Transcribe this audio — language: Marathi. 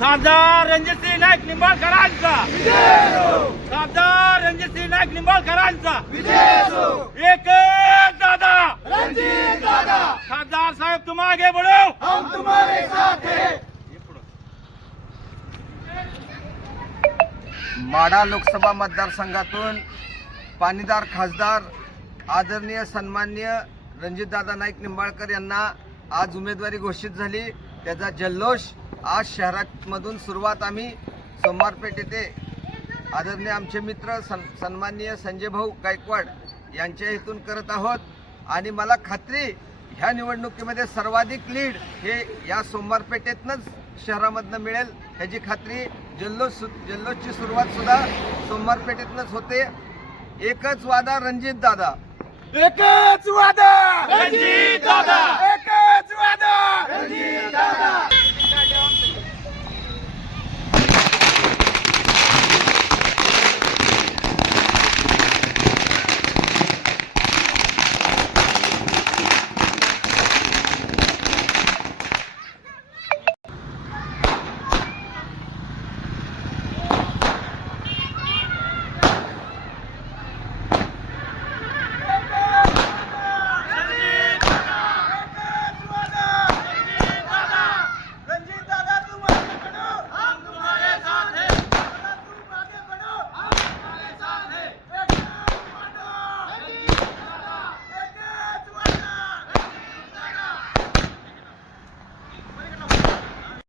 खासदार रणजितसिंह नाईक निंबाळकरांचा. खासदार रणजितसिंह नाईक निंबाळकरांचा. एकच दादा. खासदार साहेब तुम आगे बढो माढा लोकसभा मतदारसंघातून पाणीदार खासदार आदरणीय सन्माननीय रणजितदादा नाईक निंबाळकर यांना आज उमेदवारी घोषित झाली. त्याचा जल्लोष आज शहरामधून सुरुवात आम्ही सोमवारपेठ येथे आदरणीय आमचे मित्र सन सन्माननीय संजय भाऊ गायकवाड यांच्या इथून करत आहोत. आणि मला खात्री ह्या निवडणुकीमध्ये सर्वाधिक लीड हे या सोमवारपेठेतनंच शहरामधनं मिळेल. ह्याची खात्री जल्लोष सु- जल्लोषची सुरुवात सुद्धा सोमवारपेठेतनंच होते. एकच वादा रणजित दादा एकच वादा रणजित दादा. एकच वादा! रणजित दादा!